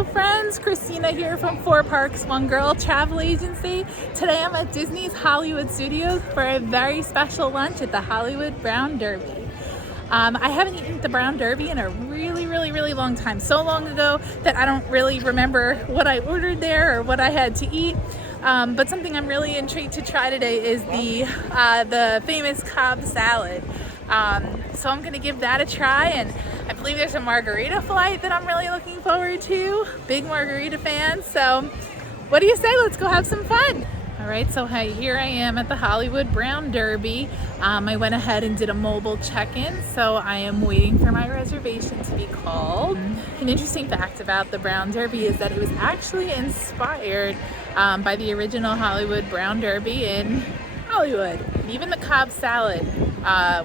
Hello friends, Christina here from 4 Parks, 1 Girl Travel Agency. Today I'm at Disney's Hollywood Studios for a very special lunch at the Hollywood Brown Derby. I haven't eaten at the Brown Derby in a really long time. So long ago that I don't really remember what I ordered there or what I had to eat. But something I'm really intrigued to try today is the famous Cobb salad. So I'm gonna give that a try, and I believe there's a margarita flight that I'm really looking forward to. Big margarita fan, so what do you say? Let's go have some fun. All right, so here I am at the Hollywood Brown Derby. I went ahead and did a mobile check-in, so I am waiting for my reservation to be called. An interesting fact about the Brown Derby is that it was actually inspired by the original Hollywood Brown Derby in Hollywood. Even the Cobb salad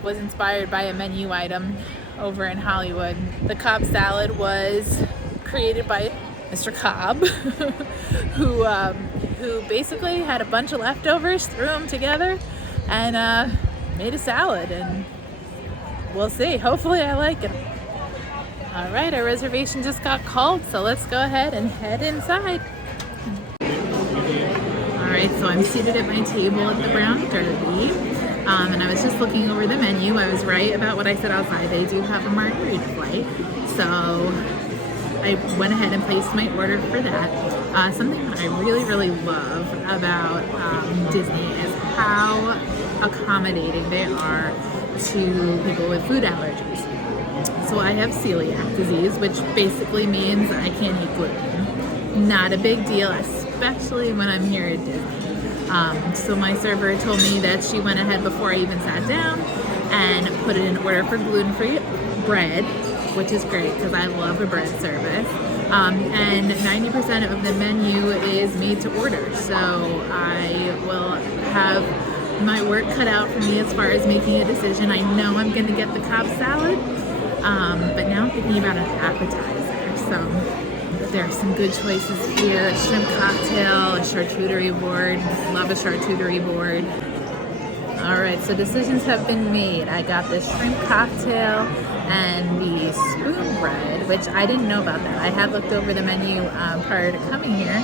was inspired by a menu item over in Hollywood. The Cobb salad was created by Mr. Cobb, who basically had a bunch of leftovers, threw them together, and made a salad. And we'll see. Hopefully, I like it. All right, our reservation just got called, so let's go ahead and head inside. All right, so I'm seated at my table at the Brown Derby, and I was just looking over the menu. I was right about what I said outside. They do have a margarita flight, so I went ahead and placed my order for that. Something that I really love about Disney is how accommodating they are to people with food allergies. So I have celiac disease, which basically means I can't eat gluten. Not a big deal, especially when I'm here at Disney. So my server told me that she went ahead before I even sat down and put in an order for gluten-free bread, which is great because I love a bread service. And 90% of the menu is made to order, so I will have my work cut out for me as far as making a decision. I know I'm going to get the Cobb salad, but now I'm thinking about an appetizer. So there are some good choices here: a shrimp cocktail, a charcuterie board. Love a charcuterie board. All right, so decisions have been made. I got the shrimp cocktail and the spoon bread, which I didn't know about that. I had looked over the menu prior to coming here,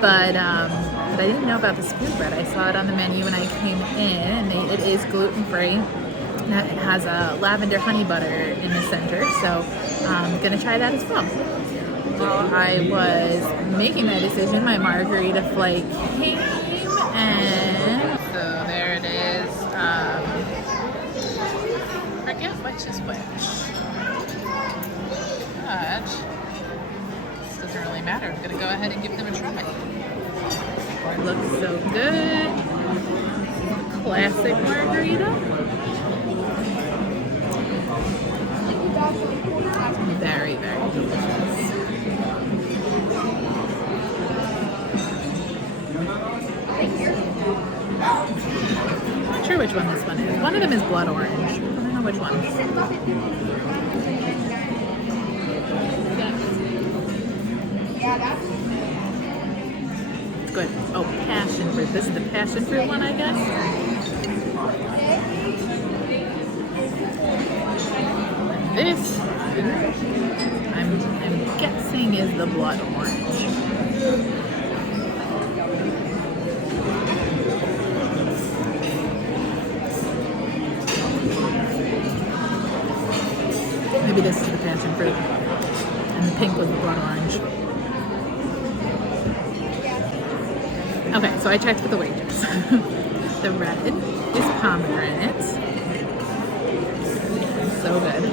but I didn't know about the spoon bread. I saw it on the menu when I came in, and it is gluten-free. It has a lavender honey butter in the center, so I'm gonna try that as well. While I was making my decision, my margarita flight came, and so there it is. Forget which is which, but this doesn't really matter. I'm gonna go ahead and give them a try. It looks so good. Classic margarita. Very delicious. I'm not sure which one this one is. One of them is blood orange. I don't know which one. Good. Oh, passion fruit. This is the passion fruit one, I guess. This, I'm guessing, is the blood orange. Maybe this is the passion fruit, and the pink was the blood orange. Okay, so I checked with the waitress. The red is pomegranate. So good.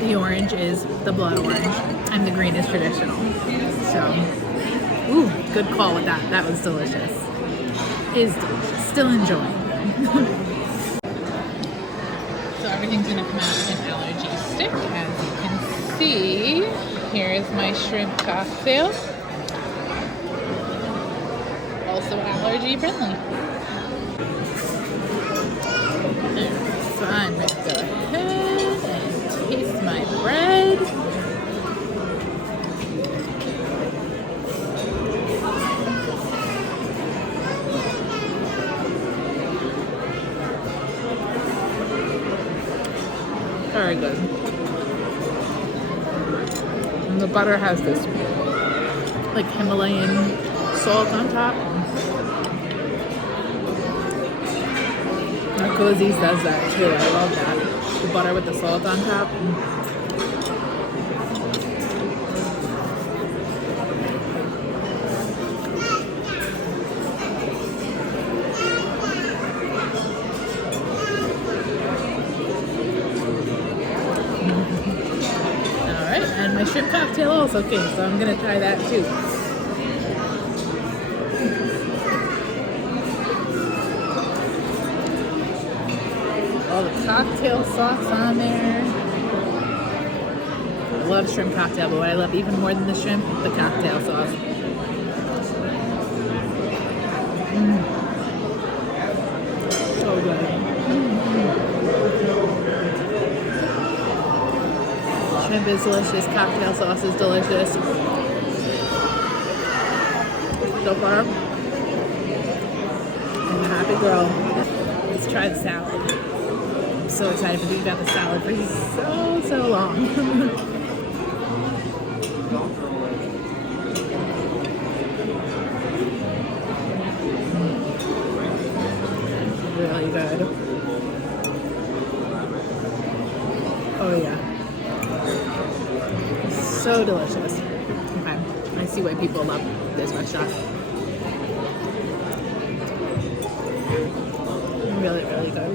The orange is the blood orange, and the green is traditional. So, ooh, good call with that. That was delicious. Is delicious. Still enjoying. So everything's gonna come out with an allergy stick, as you can see. Here is my shrimp cocktail. Also allergy friendly. So I'm going to go ahead and taste my bread. Very good. And the butter has this like Himalayan salt on top. Cozy's does that too. I love that. The butter with the salt on top. Alright, and my shrimp cocktail also came, so I'm gonna try that too. All the cocktail sauce on there. I love shrimp cocktail, but what I love even more than the shrimp, the cocktail sauce. So good. Shrimp is delicious, cocktail sauce is delicious. So far, I'm a happy girl. Let's try the salad. I'm so excited to eat out the salad for so long. Really good. Oh yeah. So delicious. Okay, I see why people love this restaurant. Really, really good.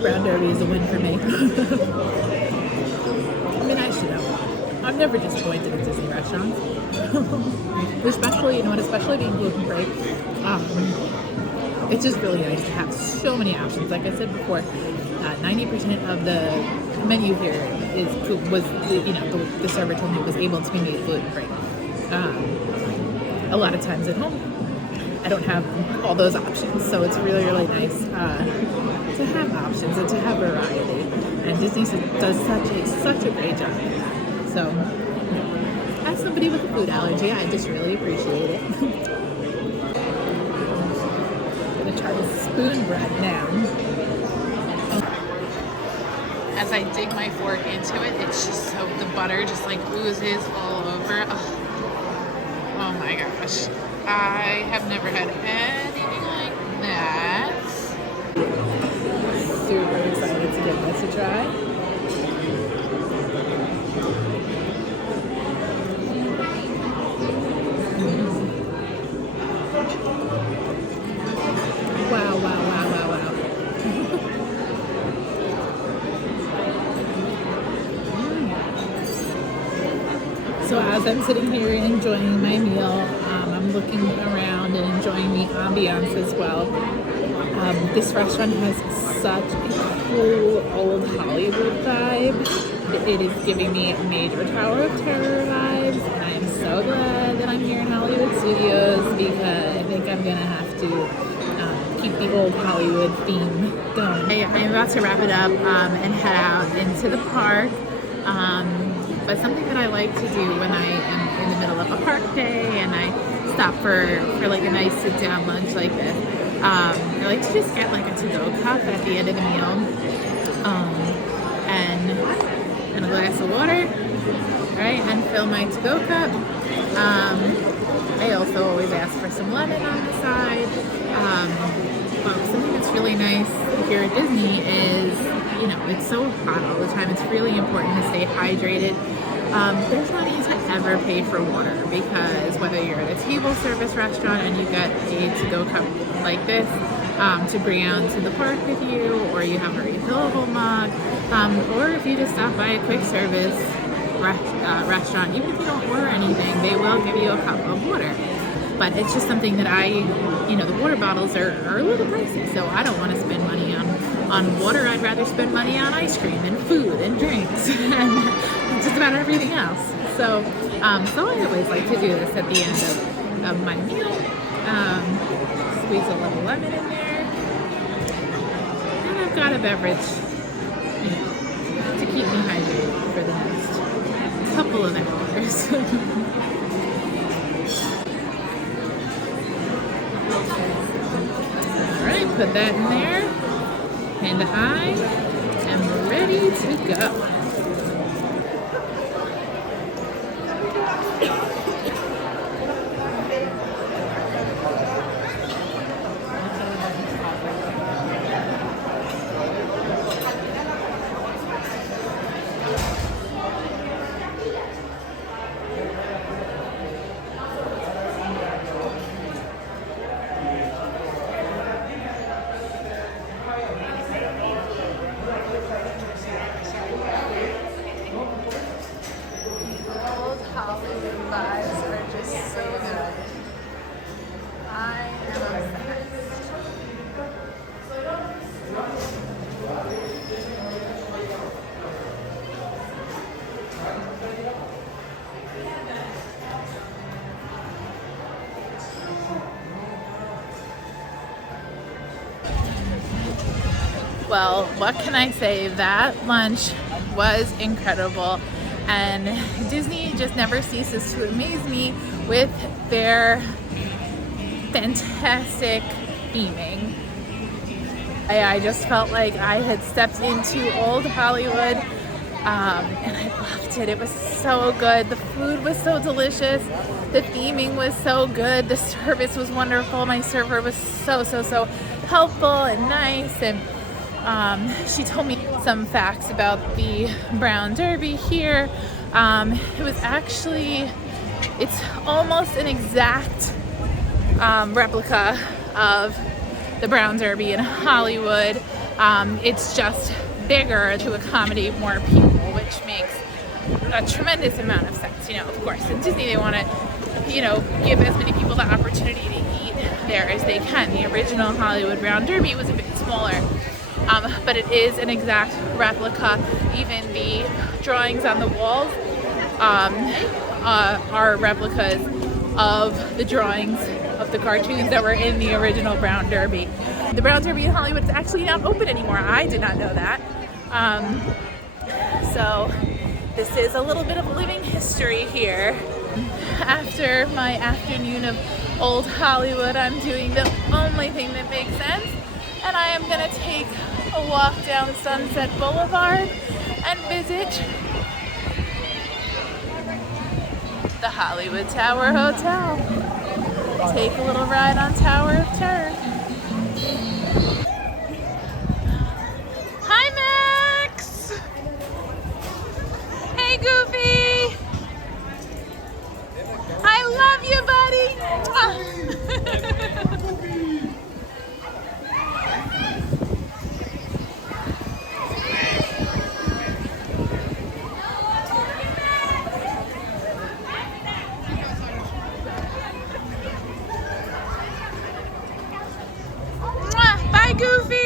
Brown Derby is a win for me. I mean, I should have. I'm never disappointed in Disney restaurants. Especially, you know what, especially being gluten-free. It's just really nice to have so many options. Like I said before, 90% of the menu here the server told me was able to be made gluten-free. A lot of times at home, I don't have all those options, so it's really, really nice to have options and to have variety. And Disney does such a great job. So, as somebody with a food allergy, I just really appreciate it. I'm gonna try the spoon bread now. As I dig my fork into it, it's just so the butter just like oozes all over. Oh my gosh. I have never had anything like that. Super excited to give this a try. Wow. So as I'm sitting here enjoying my meal, I'm looking around and enjoying the ambiance as well. This restaurant has such a cool old Hollywood vibe. It is giving me major Tower of Terror vibes, and I am so glad that I'm here in Hollywood Studios because I think I'm gonna have to keep the old Hollywood theme going. I'm about to wrap it up and head out into the park. But something that I like to do when I am in the middle of a park day and I stop for like a nice sit down lunch like this, I like to just get like a to-go cup at the end of the meal and a glass of water, right, and fill my to-go cup. I also always ask for some lemon on the side. Something that's really nice here at Disney is, it's so hot all the time. It's really important to stay hydrated. There's no need to ever pay for water because whether you're at a table service restaurant and you get a to-go cup like this to bring out to the park with you, or you have a refillable mug, or if you just stop by a quick service restaurant, even if you don't order anything, they will give you a cup of water. But it's just something that the water bottles are a little pricey, so I don't want to spend money on water. I'd rather spend money on ice cream and food and drinks and just about everything else. So I always like to do this at the end of my meal. Squeeze a little lemon in there. And I've got a beverage, to keep me hydrated for the next couple of hours. put that in there, and I am ready to go. Well, what can I say? That lunch was incredible, and Disney just never ceases to amaze me with their fantastic theming. I just felt like I had stepped into old Hollywood, and I loved it. It was so good. The food was so delicious. The theming was so good. The service was wonderful. My server was so helpful and nice, and she told me some facts about the Brown Derby here. It was actually, it's almost an exact replica of the Brown Derby in Hollywood. It's just bigger to accommodate more people, which makes a tremendous amount of sense. You know, of course, in Disney they want to, you know, give as many people the opportunity to eat there as they can. The original Hollywood Brown Derby was a bit smaller. But it is an exact replica. Even the drawings on the walls are replicas of the drawings of the cartoons that were in the original Brown Derby. The Brown Derby in Hollywood is actually not open anymore. I did not know that. So this is a little bit of living history here. After my afternoon of old Hollywood, I'm doing the only thing that makes sense, and I am going to take a walk down Sunset Boulevard and visit the Hollywood Tower Hotel. Take a little ride on Tower of Terror. Hi, Max! Hey, Goofy! I love you, buddy! Bye, Goofy!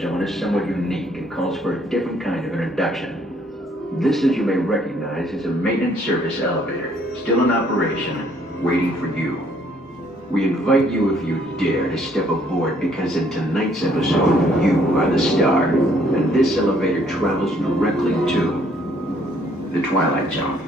Zone is somewhat unique and calls for a different kind of introduction. This, as you may recognize, is a maintenance service elevator, still in operation, waiting for you. We invite you, if you dare, to step aboard, because in tonight's episode, you are the star, and this elevator travels directly to the Twilight Zone.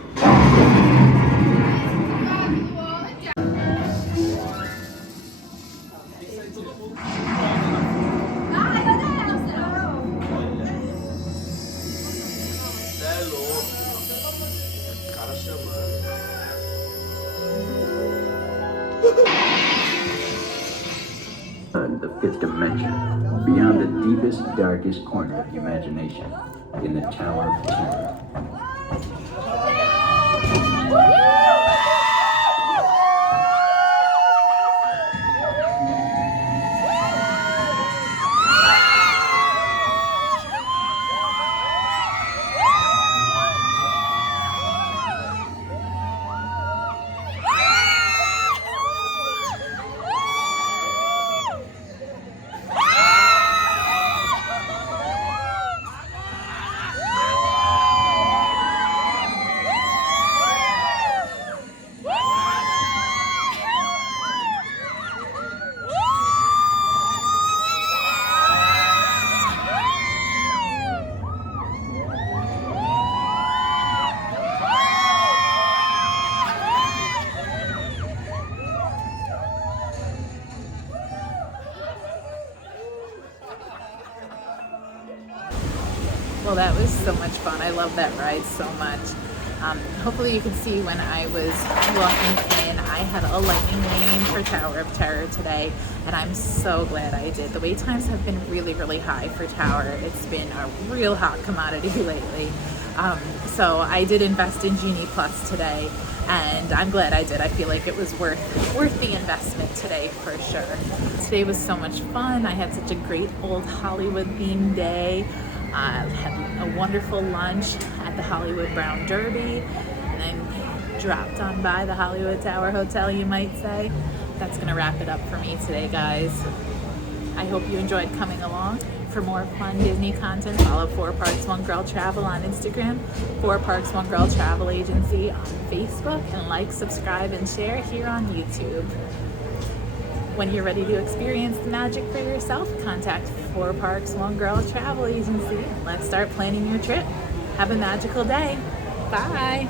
The fifth dimension, beyond the deepest, darkest corner of the imagination, in the Tower of Terror. Well, that was so much fun. I love that ride so much. Hopefully you can see when I was walking in, I had a lightning lane for Tower of Terror today, and I'm so glad I did. The wait times have been really, really high for Tower. It's been a real hot commodity lately. So I did invest in Genie Plus today, and I'm glad I did. I feel like it was worth the investment today for sure. Today was so much fun. I had such a great old Hollywood themed day. Had a wonderful lunch at the Hollywood Brown Derby, and then dropped on by the Hollywood Tower Hotel, you might say. That's gonna wrap it up for me today, guys. I hope you enjoyed coming along. For more fun Disney content, follow 4 Parks 1 Girl Travel on Instagram, 4 Parks 1 Girl Travel Agency on Facebook, and like, subscribe, and share here on YouTube. When you're ready to experience the magic for yourself, contact 4 Parks 1 Girl Travel Agency. Let's start planning your trip. Have a magical day. Bye.